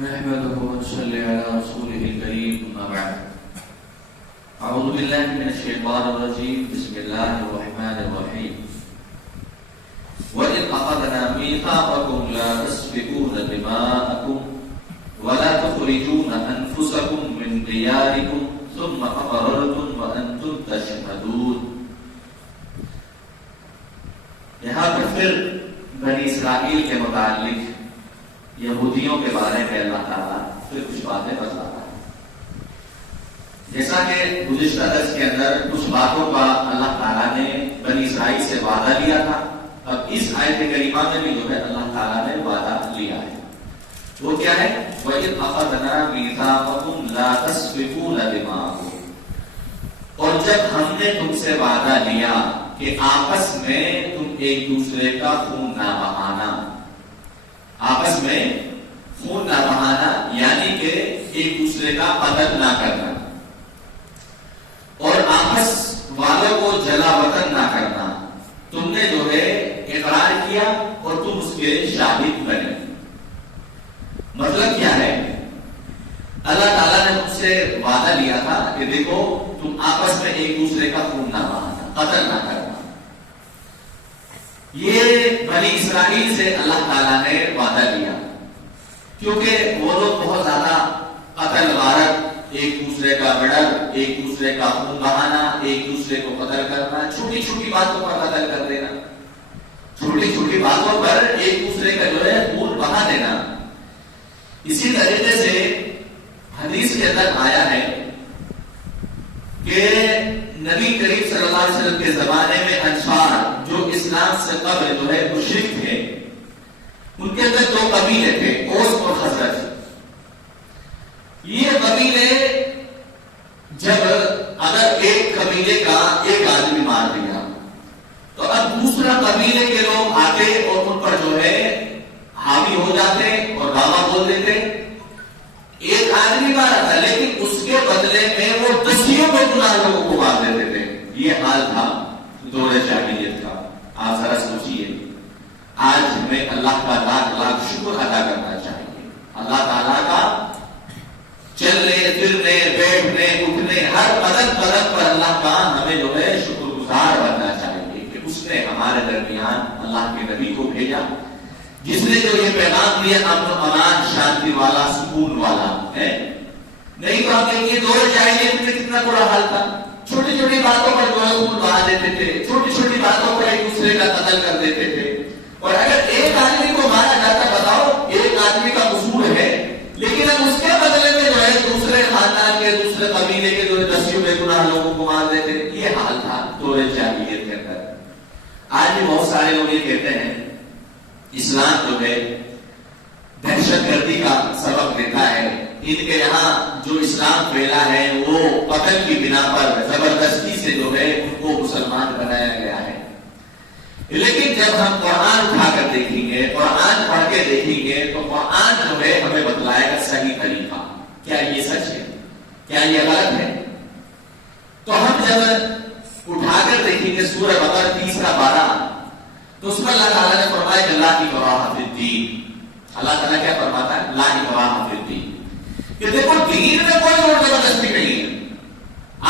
نحمده ونصلي على رسوله الكريم أما بعد أعوذ بالله من الشيطان الرجيم بسم الله الرحمن الرحيم وإذ أخذنا ميثاقكم لا تسفكون دماءكم ولا تخرجون أنفسكم من دياركم ثم أقررتم وأنتم تشهدون. یہاں پر پھر بنی اسرائیل کے متعلق یہودیوں کے بارے میں اللہ تعالیٰ پھر کچھ باتیں بتا رہا ہے. جیسا کہ گزشتہ درس کے اندر کچھ باتوں کا اللہ تعالیٰ نے بنی اسرائیل سے وعدہ لیا تھا، اب اس آیت کریمہ میں بھی جو ہے اللہ تعالیٰ نے وعدہ لیا ہے. وہ کیا ہے؟ وَإِذْ أَخَذْنَا مِيثَاقَكُمْ لَا تَسْفِكُونَ دِمَاءَكُمْ. اور جب ہم نے تم سے وعدہ لیا کہ آپس میں تم ایک دوسرے کا خون نہ بہانا، آپس میں خون نہ بہانا یعنی کہ ایک دوسرے کا قتل نہ کرنا اور آپس والوں کو جلا وطن نہ کرنا، تم نے جو ہے اقرار کیا اور تم اس کے شاہد بنے. مطلب کیا ہے؟ اللہ تعالیٰ نے مجھ سے وعدہ لیا تھا کہ دیکھو تم آپس میں ایک دوسرے کا خون نہ بہانا، قتل نہ کرنا. یہ بنی اسرائیل سے اللہ تعالیٰ نے وعدہ لیا کیونکہ وہ لوگ بہت زیادہ قتل غارت، ایک دوسرے کا مرڈر، ایک دوسرے کا خون بہانا، ایک دوسرے کو قتل کرنا، چھوٹی چھوٹی باتوں پر قتل کر دینا، چھوٹی چھوٹی باتوں پر ایک دوسرے کا جو ہے خون بہا دینا. اسی طریقے سے حدیث کے اندر آیا ہے کہ نبی کریم صلی اللہ علیہ وسلم کے زمانے میں انصار جو اسلام سے قبل جو ہے مشرک تھے، ان کے اندر دو قبیلے تھے، اوس اور خزرج. یہ قبیلے جب اگر ایک قبیلے کا ایک آدمی مار دیا تو اب دوسرا قبیلے کے لوگ آتے اور ان پر جو ہے حاوی ہو جاتے اور دعویٰ بول دیتے ایک آدمی مارا تھا لیکن اس کے بدلے میں وہ دسیوں میں گناہ لوگوں کو مار دیتے تھے. یہ حال تھا دور جاہلیت کا. آپ ذرا سوچئے، آج ہمیں اللہ کا لاکھ لاکھ شکر ادا کرنا چاہیے. اللہ تعالیٰ کا چلنے پھرنے بیٹھنے اٹھنے ہر قدم قدم پر اللہ کا ہمیں جو ہے شکر گزار بننا چاہیے کہ اس نے ہمارے درمیان اللہ کے نبی کو بھیجا جس نے جو یہ پیغام دیا امن و امان، شانتی والا، سکون والا ہے. نہیں تو ہم دیکھیے دور جاہلیت میں کتنا برا حال تھا. چھوٹی چھوٹی باتوں پر جو ہے خون بہا دیتے تھے، چھوٹی چھوٹی باتوں پر ایک دوسرے کا قتل کر دیتے تھے. اور اگر ایک آدمی کو مارا جاتا، بتاؤ ایک آدمی کا قصور ہے لیکن اب اس کے بدلے میں جو ہے دوسرے خاندان کے دوسرے قبیلے کے جو ہے دسیوں بے گناہ لوگوں کو مار دیتے. یہ حال تھا دور جاہلیت کے اندر. آج بھی بہت سارے لوگ یہ کہتے ہیں اسلام جو ہے دہشت گردی کا سبب دیتا ہے، ان کے یہاں جو اسلام پھیلا ہے وہ قتل کی بنا پر زبردستی سے جو ہے ان کو مسلمان بنایا گیا ہے. لیکن جب ہم قرآن اٹھا کر دیکھیں گے، قرآن پڑھ کے دیکھیں گے تو قرآن جو ہے ہمیں بتلائے گا صحیح طریقہ. کیا یہ سچ ہے؟ کیا یہ غلط ہے؟ تو ہم جب اٹھا کر دیکھیں گے سورہ بقرہ 3 تو اس میں اللہ تعالیٰ نے فرمایا کہ لا اکراہ فی الدین. اللہ تعالیٰ کیا فرماتا ہے؟ لا اکراہ فی الدین. کہ دیکھو دین میں کوئی زور زبردستی نہیں ہے.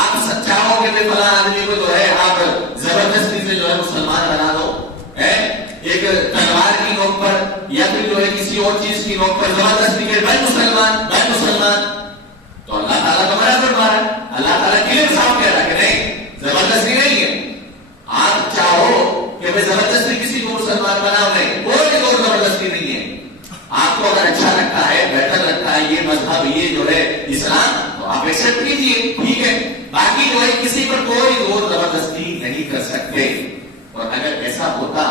آپ چاہو کہ فلاں آدمی کو جو ہے آپ زبردستی سے جو ہے مسلمان بنا دو، ایک تلوار کی نوک پر یا پھر جو ہے کسی اور چیز کی نوک پر زبردستی کے بھائی مسلمان بھائی مسلمان. تو اللہ تعالیٰ کا منع فرما رہا ہے. اللہ تعالیٰ کلیئر صاف کہہ رہا ہے کہ نہیں، زبردستی نہیں ہے. آپ چاہو کہ میں زبردستی کسی کو مسلمان بناؤں، نہیں، کوئی زور زبردستی نہیں ہے. آپ کو اگر اچھا لگتا ہے، بہتر لگتا ہے یہ مذہب، یہ جو ہے اسلام، تو آپ ایکسپٹ کیجیے، ٹھیک ہے. باقی جو ہے کسی پر کوئی زور زبردستی نہیں کر سکتے. اور اگر ایسا ہوتا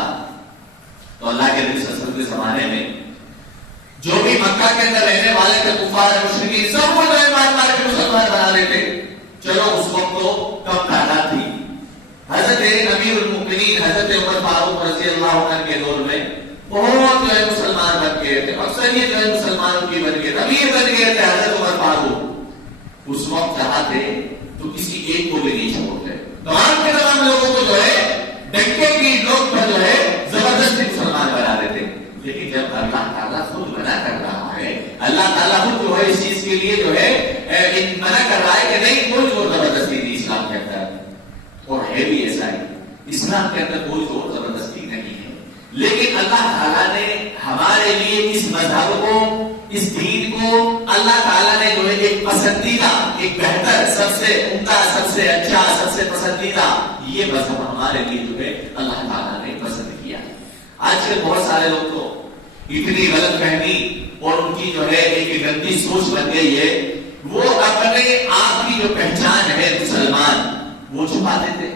تو اللہ کے نبی صلی اللہ علیہ وسلم کے زمانے میں جو بھی مکہ کے اندر رہنے والے تھے کفار مشرکین سب کو جو ہے مار کے مسلمان بنا لیتے. چلو اس وقت تو کم تعداد تھی. حضرت امیر المؤمنین حضرت عمر فاروق رضی اللہ عنہ کے دور میں بہت جو ہے مسلمان بن گئے تھے، اکثر یہ جو ہے مسلمانوں کی بن گئے تھے، امیر بن گئے تھے حضرت عمر فاروق. اس وقت چاہتے تو کسی ایک کو بھی نہیں چھوڑتے، تمام کے تمام لوگوں کو جو ہے ڈنکے کی نوک پر جو ہے زبردستی مسلمان بنا دیتے. لیکن جب اللہ تعالیٰ خود منع کر رہا ہے، اللہ تعالیٰ خود جو ہے اس چیز کے لیے جو ہے منع کر رہا ہے کہ نہیں کوئی زور زبردستی نہیں اسلام کے اندر، اور ہے بھی ایسا ہی، اسلام کے اندر کوئی زور زبردستی نہیں ہے، لیکن اللہ تعالیٰ نے ہمارے لیے اس مذہب کو، اس دین کو اللہ تعالیٰ نے جو ہے ایک پسندیدہ، ایک بہتر، سب سے عمدہ، سب سے اچھا، سب سے پسندیدہ یہ مذہب ہمارے لیے جو ہے اللہ تعالیٰ نے پسند کیا ہے۔ آج کل بہت سارے لوگ تو اتنی غلط فہمی اور ان کی جو ہے ایک گندی سوچ بن گئی ہے، وہ اپنے آپ کی جو پہچان ہے مسلمان وہ چھپا دیتے،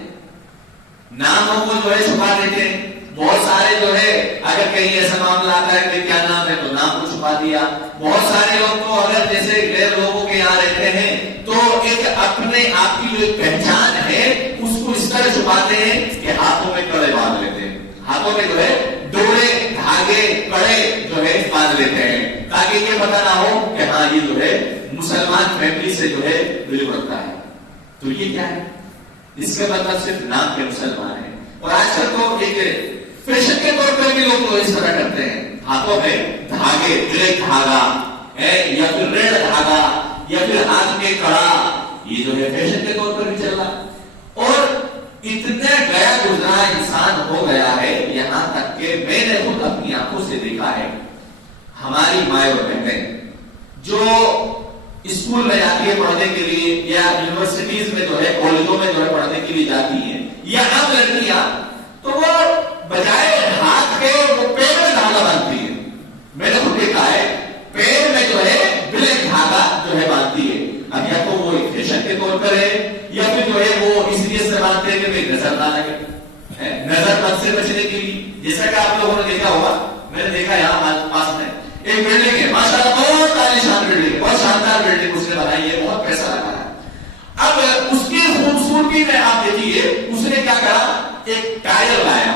ناموں کو جو ہے چھپا دیتے۔ بہت سارے جو ہے اگر کہیں ایسا معاملہ آتا ہے کہ کیا نام ہے تو نام کو چھپا دیا۔ بہت سارے لوگ تو اگر جیسے غیر لوگوں کے یہاں رہتے ہیں تو ایک اپنے آپ کی جو ایک پہچان ہے اس کو اس طرح چھپاتے ہیں کہ ہاتھوں میں کڑے باندھ لیتے ہیں، ہاتھوں میں جو ہے ڈورے، دھاگے، کڑے جو ہے باندھ لیتے ہیں تاکہ یہ پتہ نہ ہو کہ ہاں یہ جو ہے مسلمان فیملی سے جو ہے بلونگ رکھتا ہے۔ تو یہ کیا ہے؟ اس کا مطلب صرف نام کے مسلمان ہیں۔ اور آج کل تو ایک فیشن کے طور پر بھی لوگ اس طرح کرتے ہیں، ہاتھوں میں دھاگے، بلیک دھاگا یا پھر ریڈ دھاگا یا پھر ہاتھ میں کڑا، یہ جو ہے فیشن کے طور پر بھی چل رہا، اور اتنا گیا گزرا انسان ہو گیا ہے یہاں تک کہ میں نے خود اپنی آنکھوں سے دیکھا ہے ہماری مائیں اور بہنیں جو اسکول میں جاتی ہے پڑھنے کے لیے یا یونیورسٹیز میں جو ہے کالجوں میں جو ہے پڑھنے کے لیے جاتی ہیں، یا اب لڑکیاں تو وہ بجائے ہاتھ کے وہ پیر میں دھاگا باندھتی ہے۔ میں نے خود دیکھا ہے پیر میں جو ہے بلیک دھاگا جو ہے باندھتی ہے۔ اب یا تو وہ ایک فیشن کے طور پر ہے یا پھر جو ہے وہ اس لیے سے باندھتے ہیں کہ بھائی نظر نہ لگے، نظر بد سے بچنے کے لیے۔ جیسا کہ آپ لوگوں نے دیکھا ہوگا، میں نے دیکھا یہاں پاس میں ایک بلڈنگ ہے، ماشاءاللہ بہت عالیشان بلڈنگ ہے، بہت شاندار بلڈنگ اس نے بنائی ہے، بہت پیسہ لگا ہے۔ اب اس کی خوبصورتی میں آپ دیکھیے اس نے کیا کرا، ایک ٹائر لایا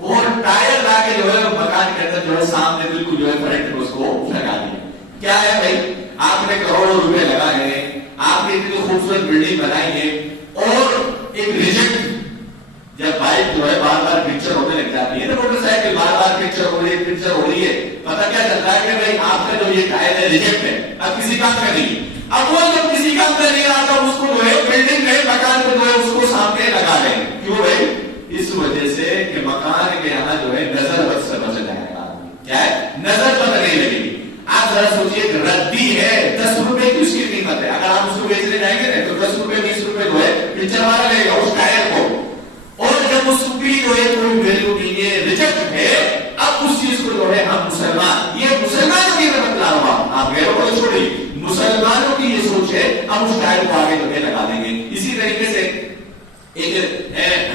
اور ٹائر لا کے جو ہے مکان کے اندر جو ہے سامنے بالکل جو ہے فرنٹ میں اس کو لگا دیا۔ کیا ہے بھائی، آپ نے کروڑوں روپے لگائے ہیں، آپ نے اتنی خوبصورت بلڈنگ بنائی ہے، اور ایک ریجیکٹ، جب بائک جو ہے بار بار پکچر ہونے لگ جاتی ہے نا، موٹر سائیکل بار بار پکچر ہو رہی ہے، پکچر ہو رہی ہے، پتہ کیا چلتا ہے کہ بھائی آپ کا جو یہ ٹائر ہے ریجیکٹ ہے، اب کسی کام کا نہیں۔ اب وہ جب کسی کام کا نہیں آتا اس کو جو ہے بلڈنگ میں مکان میں جو ہے اس کو سامنے لگا لیں۔ کیوں بھائی؟ اس وجہ سے کہ مکان کے یہاں جو ہے نظر بد سے بچ جائے گا۔ کیا ہے؟ نظر بد نہیں لگے گی۔ آپ ذرا سوچئے ردی ہے، 10 روپے کی اس کی قیمت ہے، اگر آپ اس کو بیچنے جائیں گے نا تو 10 روپے 20 روپے جو ہے پکچر والا لے گا اس ٹائر کو، اور جب اس کی جو ہے کوئی ویلیو نہیں ہے، ریجیکٹ ہے، اب اس چیز کو جو ہے ہم مسلمان، یہ مسلمانوں کی بتلا رہا ہوں، آپ غیروں کو چھوڑیے، مسلمانوں کی یہ سوچ ہے، ہم اس ٹائر کو آگے جو ہے لگا دیں گے۔ اسی طریقے سے ایک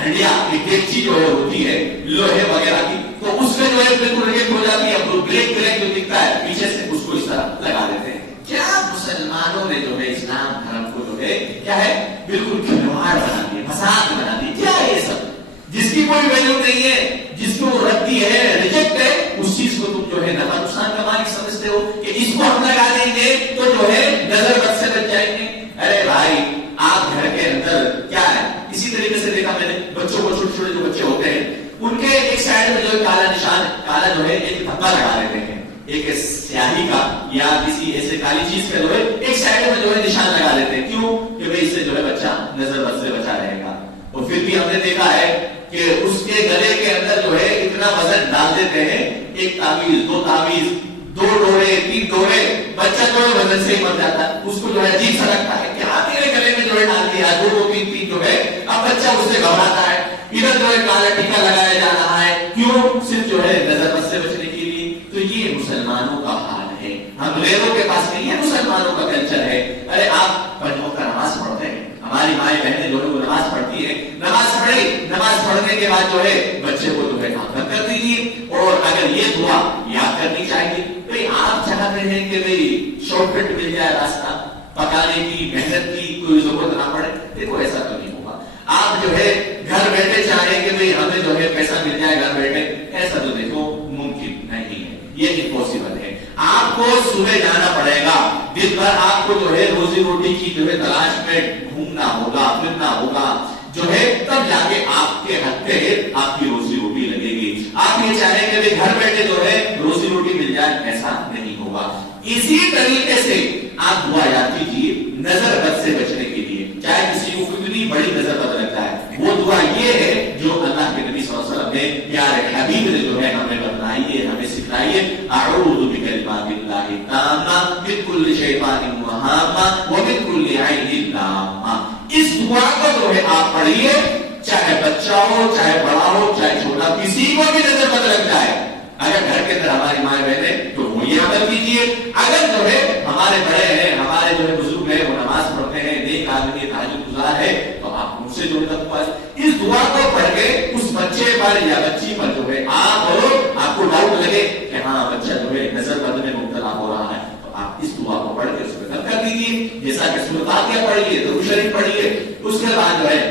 ہنڈیا، ایک دیگچی جو ہے ہوتی ہے لوہے وغیرہ کی، تو اس میں جو ہے بالکل ریجیکٹ ہو جاتی ہے، اب بلیک بلیک جو دکھتا ہے پیچھے سے اس کو اس طرح لگا دیتے ہیں۔ کیا مسلمانوں نے جو ہے اسلام دھرم کو جو ہے کیا ہے بالکل کھلواڑ بنا دیا، مذاق بنا دی۔ کیا ہے یہ سب جس کی کوئی ویلیو نہیں ہے، جس کو ردی ہے، ریجیکٹ ہے، اس چیز کو تم جو ہے نفع نقصان کا مالک سمجھتے ہو کہ اس کو ہم لگا دیں گے تو جو ہے نظر بد سے بچ جائیں گے۔ ارے بھائی آپ گھر کے اندر کیا ہے، اسی طریقے سے دیکھا میں نے بچوں کو، چھوٹے چھوٹے جو بچے ہوتے ہیں ان کے ایک سائڈ میں جو ہے کالا نشان، کالا جو ہے ایک دھبا لگا لیتے ہیں، ایک سیاہی کا یا کسی ایسے کالی چیز کا جو ہے ایک سائڈ میں جو ہے نشان لگا لیتے ہیں۔ کیوں؟ کہ بھئی اس سے جو ہے بچہ نظر بد سے بچا رہے گا۔ اور پھر بھی ہم نے دیکھا ہے کہ اس کے گلے کے اندر جو ہے اتنا وزن ڈال دیتے ہیں، ایک تعویذ، 2 تعویذ، 2 ڈورے، 3 ڈورے، بچہ جو ہے وزن سے ہی مر جاتا ہے۔ اس کو جو ہے عجیب سا لگتا ہے کہ آپ میرے گلے میں جو ہے ڈال دیا 2 3 جو ہے، اب بچہ اس سے گھبراتا ہے، ادھر جو ہے کالا ٹیکا لگایا جا رہا ہے، کیوں؟ صرف جو ہے نظر بد سے بچنے کے لیے۔ تو یہ مسلمانوں کا حال ہے، ہم غیروں کے پاس نہیں ہے، مسلمانوں کا کلچر ہے۔ ارے آپ پنجوں کا نماز پڑھتے ہیں، ہماری مائیں بہنیں جو ہے وہ نماز پڑھتی ہیں، نماز پڑھی، نماز پڑھنے کے بعد جو ہے بچے کو جو ہے آمد کر دیجیے، اور اگر یہ دعا یاد کرنی چاہیے۔ بھئی آپ چاہتے ہیں کہ بھئی شارٹ کٹ مل جائے، راستہ پکانے کی، محنت کی کوئی ضرورت نہ پڑے، دیکھو ایسا تو نہیں ہوگا۔ آپ جو ہے گھر بیٹھے چاہیں کہ بھئی ہمیں جو ہے پیسہ مل جائے گھر بیٹھے، ایسا تو دیکھو ممکن نہیں ہے، یہ امپوسیبل ہے۔ آپ کو صبح جانا پڑے گا، دن بھر آپ کو جو ہے روزی روٹی کی جو ہے تلاش میں گھومنا ہوگا، پھرنا ہوگا، جو ہے تب جا کے آپ کے ہاتھ پہ آپ کی روزی روٹی لگے گی۔ آپ یہ چاہیں کہ گھر بیٹھے جو ہے روزی روٹی مل جائے، ایسا نہیں ہوگا۔ اسی طریقے سے آپ دعا یاد کیجیے نظر بد سے بچنے کے لیے، چاہے کسی کو کتنی بڑی نظر بد لگتا ہے، وہ دعا یہ ہے جو اللہ کے نبی صلی اللہ علیہ وسلم نے پیارے حبیب نے جو ہے ہمیں بتائی ہے، ہمیں سکھائی ہے، اعوذ بکلمات اللہ التامہ من کل شیطان وہامہ ومن کل عین لامہ. اس دعا کو جو ہے آپ پڑھیے، چاہے بچہ ہو چاہے بڑا ہو چاہے چھوٹا، کسی کو بھی نظر بد لگ جائے، اگر گھر کے اندر ہماری مائیں بہنیں تو وہ یہ عمل کیجیے، اگر جو ہے ہمارے بڑے ہیں ہمارے جو ہے بزرگ ہیں وہ نماز پڑھتے ہیں، نیک آدمی ہے، تہجد گزار ہے، تو آپ ان سے جو ہے اس دعا کو پڑھ کے اس بچے پر یا بچی پر جو ہے آپ کو ڈاؤٹ لگے کہ ہاں بچہ جو ہے نظر بد میں مبتلا ہو رہا ہے، تو آپ اس دعا کو پڑھ کے اس پہ کر دیجیے، جیسا کہ سورۃ فاتحہ پڑھیے، درود شریف پڑھیے، اس کے بعد جو ہے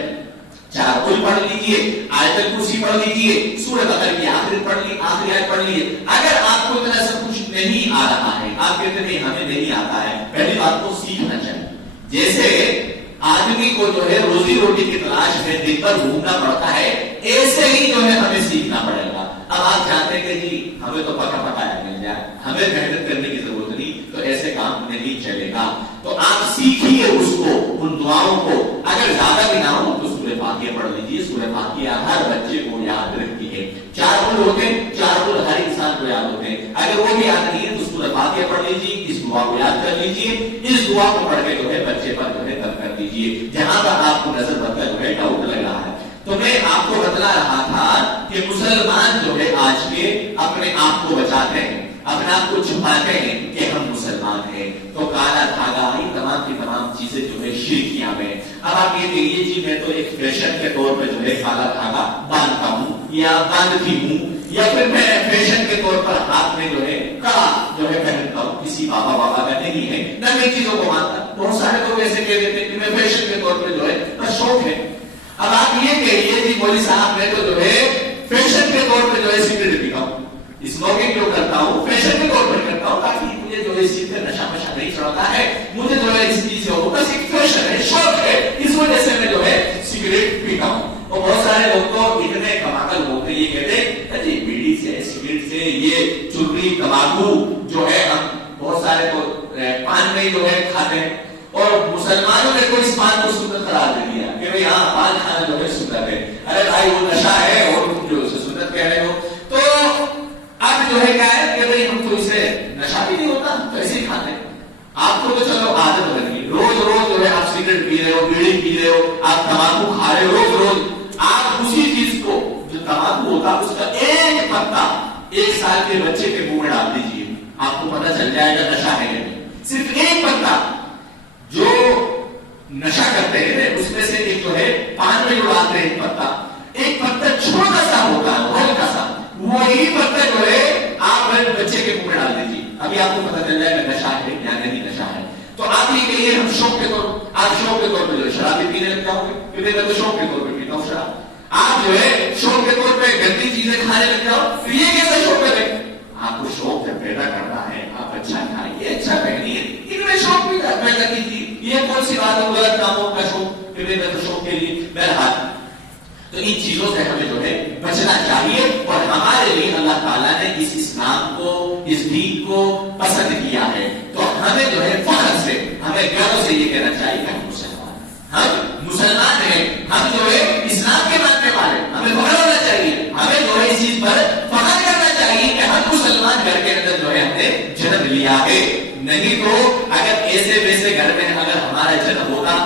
4 قل پڑھ لیجیے، آیت الکرسی پڑھ لیجیے، سورۃ بقرہ کی آخری آیت پڑھ لیجیے. اگر آپ کو اتنا سب کچھ نہیں آ رہا ہے، آپ کہتے ہیں ہمیں نہیں آتا ہے، پہلی بات کو سیکھنا چاہیے. جیسے آدمی کو جو ہے روزی روٹی کی تلاش میں دن بھر گھومنا پڑتا ہے، ایسے ہی جو ہے ہمیں سیکھنا پڑے گا. اب آپ چاہتے ہیں کہ جی ہمیں تو پکا پکایا مل جائے، ہمیں محنت کرنے کی ضرورت نہیں، تو ایسے کام نہیں چلے گا. تو آپ سیکھیے اس کو، ان دعاؤں کو. اگر زیادہ بھی نہ ہو تو سورۃ فاتحہ پڑھ لیجیے. سورۃ فاتحہ ہر بچے کو یاد رکھتی ہے. 4 قل ہوتے ہیں، 4 قل ہر انسان کو یاد ہوتے ہیں. اگر وہ بھی یاد نہیں ہے تو سورۃ فاتحہ پڑھ لیجیے، اس دعا کو یاد کر لیجیے. اس دعا کو پڑھ کے جو ہے بچے پر جو ہے کر دیجیے جہاں پر آپ کو نظر بد کا جو ہے ڈاؤٹ لگ رہا ہے. تو میں آپ کو بتلا رہا تھا کہ مسلمان جو ہے آج کے اپنے آپ کو بچاتے ہیں، اپنے آپ کو چھپاتے ہیں کہ ہم مسلمان ہیں. تو کالا دھاگا یہ تمام کی تمام چیزیں جو ہے شرکیاں میں. اب آپ یہ کہیے جی میں تو ایک فیشن کے طور پہ جو ہے کالا دھاگا باندھتا ہوں یا باندھتی ہوں، یا پھر میں فیشن کے طور پر ہاتھ میں جو ہے کڑا جو ہے پہنتا ہوں، کسی بابا کا نہیں ہے، نہ میں چیزوں کو مانتا. بہت سارے لوگ ایسے کہہ دیتے ہیں کہ میں فیشن کے طور پہ جو ہے بس شوق ہے. اب آپ یہ کہیے جی مولوی صاحب میں تو جو ہے فیشن کے طور پہ جو ہے سگریٹ پیتا ہوں، اسموکنگ جو کرتا ہوں فیشن کے طور پر کرتا ہوں تاکہ مجھے جو ہے اس چیز کا نشہ نہیں چڑھتا ہے، مجھے جو ہے اس چیز سے بس ایک فیشن ہے، شوق ہے، اس وجہ سے میں جو ہے سگریٹ پیتا ہوں. اور بہت سارے لوگ تو اتنے کماکل ہوتے یہ کہتے ہیں جی بیڑی سے سگریٹ سے یہ چرری تمباکو جو ہے ہم بہت سارے تو پان میں جو ہے کھاتے ہیں، اور مسلمانوں نے تو اس پان کو سنت قرار دے دیا کہ بھئی ہاں پان کھانا جو ہے سنت ہے. ارے بھائی وہ نشہ ہے اور تم جو اسے سنت کہہ رہے ہو. تو اب جو ہے کیا ہے کہ بھئی ہم تو اسے نشہ بھی نہیں ہوتا تو ایسے ہی کھاتے ہیں. آپ کو تو چلو عادت بن گئی، روز جو ہے آپ سگریٹ پی رہے ہو، بیڑی پی رہے ہو، آپ تمباکو کھا رہے ہو روز. آپ اسی چیز کو جو تمباکو ہوتا ہے اس کا ایک پتا 1 سال کے بچے کے منہ میں ڈال دیجیے، آپ کو پتہ چل جائے گا نشہ ہے. صرف ایک پتا جو نشہ کرتے ہیں اس میں سے ایک جو ہے پان میں جو ڈالتے ہیں ایک پتا چھوٹا سا ہوتا ہے ہلکا سا، وہی پتا جو ہے آپ بچے کے منہ میں ڈال دیجیے، ابھی آپ کو پتہ چل جائے گا نشہ ہے یا نہیں نشہ ہے. تو آپ یہ کہیے ہم شوق کے طور آپ شوق کے طور پہ جو شراب بھی پینے لگ جاؤ گے، کیونکہ میں تو شوق کے طور پہ پیتا ہوں شراب. آپ جو ہے شوق کے طور پہ گندی چیزیں کھانے لگ جاؤ، پھر یہ کیسے شوق کریں؟ آپ کو شوق جب پیدا کرنا ہے آپ اچھا کھائیے، اچھا پہنیے، ان میں شوق بھی پیدا کیجیے. یہ کون سی بات ہے غلط کاموں کا شوق کہ میں تو شوق کے لیے بہرحال. تو ان چیزوں سے ہمیں جو ہے بچنا چاہیے. اور ہمارے لیے اللہ تعالیٰ نے اس اسلام کو اس دین کو پسند کیا ہے، تو ہمیں جو ہے فخر سے ہمیں گرو سے یہ کہنا چاہیے کہ ہم مسلمان ہیں، ہم جو ہے اسلام کے ماننے والے، ہمیں فخر ہونا چاہیے، ہمیں جو ہے اس چیز پر فخر کرنا چاہیے کہ ہم مسلمان گھر کے اندر جو ہے ہم نے جنم لیا ہے. نہیں تو اگر ایسے ویسے گھر میں اگر ہمارا جنم ہوتا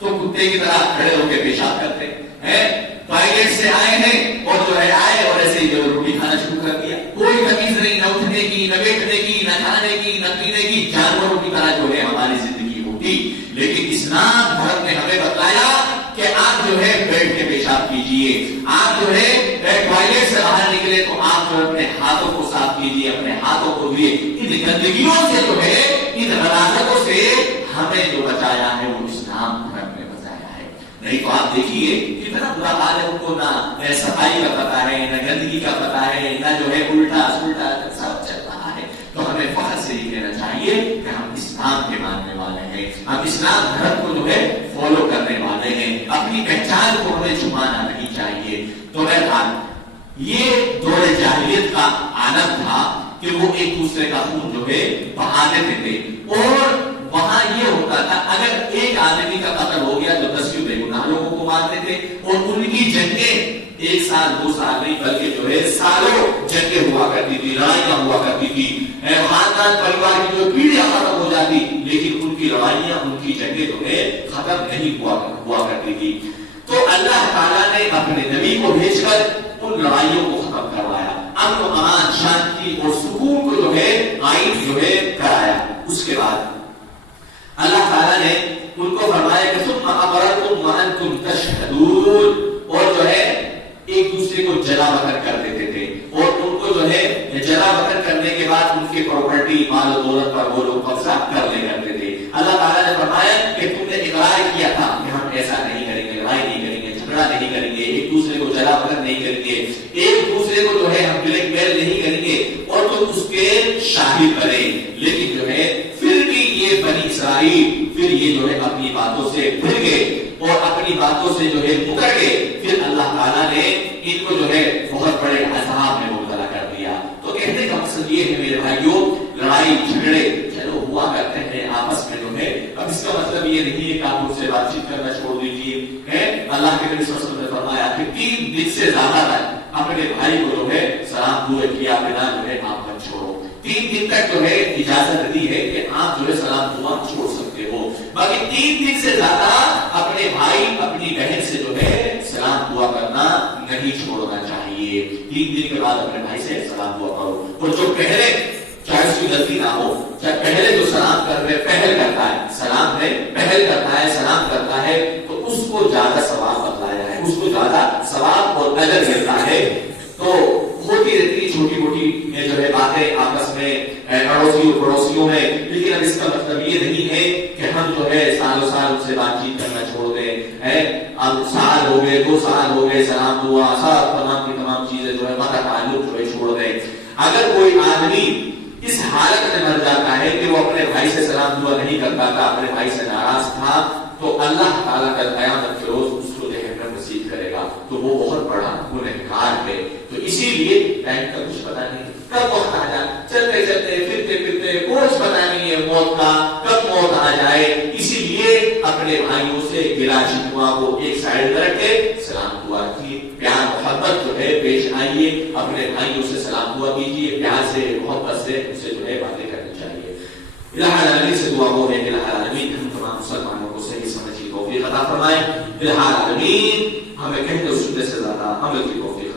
تو کتے کی طرح کھڑے ہو کے پیشاب کرتے ہیں، ٹوائلٹ سے آئے ہیں اور جو ہے آئے اور ایسے ہی جو روٹی کھانا شروع کر دیا، کوئی تمیز نہیں، نہ اٹھنے کی، نہ بیٹھنے کی، نہ کھانے کی، نہ پینے کی، جانوروں کی طرح جو ہے ہماری زندگی ہوتی. لیکن اسلام دھرم نے ہمیں بتایا کہ آپ جو ہے بیٹھ کے پیشاب کیجئے، آپ جو ہے ٹوائلٹ سے باہر نکلے تو آپ جو اپنے ہاتھوں کو صاف کیجئے، اپنے ہاتھوں کو دھوئے. ان گندگیوں سے جو ہے ان غلاظتوں سے ہمیں جو بچایا ہے وہ اسلام دھرم نے بچایا ہے. نہیں تو آپ دیکھیے کتنا برا حال ہے، ان کو نہ صفائی کا پتہ ہے، نہ گندگی کا پتہ ہے، نہ جو ہے الٹا سلٹا سب چل رہا ہے. تو ہمیں فخر سے یہ کہنا چاہیے کہ ہم اسلام کے ماننے والے ہیں، ہم اسلام دھرم کو جو ہے فالو کرنے والے ہیں، اپنی پہچان کو ہمیں چھپانا نہیں چاہیے. تو بہرحال یہ دور جاہلیت کا عالم تھا کہ وہ ایک دوسرے کا خون جو ہے بہا دیتے تھے، اور وہاں یہ ہوتا تھا اگر ایک آدمی کا قتل ہو گیا تو 10 بے گناہ لوگوں کو مارتے تھے، اور ان کی جنگیں 1 سال 2 سال نہیں بلکہ جو ہے سالوں جنگیں ہوا کرتی تھی، لڑائیاں ہوا کرتی تھی، خاندان پریوار کی جو پیڑھیاں ختم ہو جاتی، لیکن ان کی لڑائیاں ان کی جنگیں جو ہے ختم نہیں ہوا کرتی تھی۔ تو اللہ تعالیٰ نے اپنے نبی کو بھیج کر ان لڑائیوں کو ختم کروایا، امن و امان، شانتی اور سکون کو جو ہے آئین جو ہے کرایا۔ اس کے بعد اللہ تعالیٰ نے ان کو فرمایا کہ ثم اقررتم وانتم تشهدون، اور جو ہے ایک دوسرے کو جلا وطن کر دیتے تھے، اور ان کو جو ہے جلا وطن کرنے کے بعد ان کے پراپرٹی مال و دولت پر وہ لوگ قبضہ کر لے کرتے تھے۔ اللہ تعالیٰ نے فرمایا کہ تم نے اقرار کیا تھا کہ ہم ایسا نہیں کریں گے، لڑائی نہیں کریں گے، جھگڑا نہیں کریں گے، ایک دوسرے کو جلا وطن نہیں کریں گے، ایک دوسرے کو جو ہے ہم بلیک میل نہیں کریں گے، اور تم اس کے شاہد بنے، لیکن جو ہے پھر بھی یہ بنی اسرائیل پھر یہ جو ہے اپنی باتوں سے پھر گئے اور اپنی باتوں سے جو ہے مکر گئے، پھر اللہ تعالیٰ نے ان کو جو ہے بہت بڑے عذاب میں مبتلا کر دیا۔ تو کہنے کا مقصد یہ ہے میرے بھائیوں، لڑائی جھگڑے چلو ہوا کرتے ہیں آپس میں جو ہے، اب اس کا مطلب یہ نہیں ہے کہ آپ ان سے بات چیت کرنا چھوڑ دیجیے، اللہ کے نبی صلی اللہ علیہ وسلم نے فرمایا کہ 3 دن سے زیادہ تک اپنے بھائی کو جو ہے سلام دعا کیا بنا جو ہے آپ مت چھوڑو۔ 3 دن تک جو ہے اجازت دی ہے کہ آپ جو ہے سلام دعا چھوڑ سکتے ہو، باقی 3 دن سے زیادہ اپنے بھائی اپنی بہن سے جو ہے سلام دعا کرنا نہیں چھوڑنا چاہیے۔ 3 دن کے بعد اپنے بھائی سے سلام دعا کرو، اور جو پہلے چاہے اس کی غلطی نہ ہو، چاہے پہلے جو سلام کر رہے پہل کرتا ہے، سلام ہے پہل کرتا ہے، سلام کرتا ہے، تو اس کو زیادہ ثواب بتلایا ہے، اس کو زیادہ ثواب اور اجر ملتا ہے۔ تو ہوتی رہتی چھوٹی موٹی جو ہے باتیں آپس میں پڑوسیوں میں، لیکن اب اس کا مطلب یہ نہیں ہے کہ ہم جو ہے سالوں سال ان سے بات چیت کرنا چھوڑ دیں، اب سال ہو گئے 2 سال ہو گئے سلام دعا سب تمام کی تمام چیزیں جو ہے مدہ تعلق جو ہے چھوڑ دیں۔ اگر کوئی آدمی اس حالت میں مر جاتا ہے کہ وہ اپنے بھائی سے سلام دعا نہیں کرتا تھا، اپنے بھائی سے ناراض تھا، تو اللہ تعالیٰ کا قیامت کے روز اس کو جہنم نصیب کرے گا، تو وہ بہت بڑا گنہگار ہے۔ تو اسی لیے ٹائم کا کچھ پتا نہیں کب وقت آ جائے، چلتے چلتے پھرتے پھرتے کچھ پتا نہیں ہے موت کا کب موت آ جائے، اسی لیے اپنے بھائیوں سے گلا شکوا کو ایک سائڈ پر رکھ کے سلام دعا کی، پیار محبت جو ہے پیش آئیے، اپنے بھائیوں سے سلام دعا کیجیے، پیار سے محبت سے ان سے جو ہے باتیں کرنی چاہیے۔ الہ العالمین سے دعا ہو ہے کہ الہ العالمین ہم تمام مسلمانوں کو صحیح سمجھ کی توفیق عطا فرمائے، الہ العالمین ہمیں کہنے اور سننے سے زیادہ عمل کی توفیق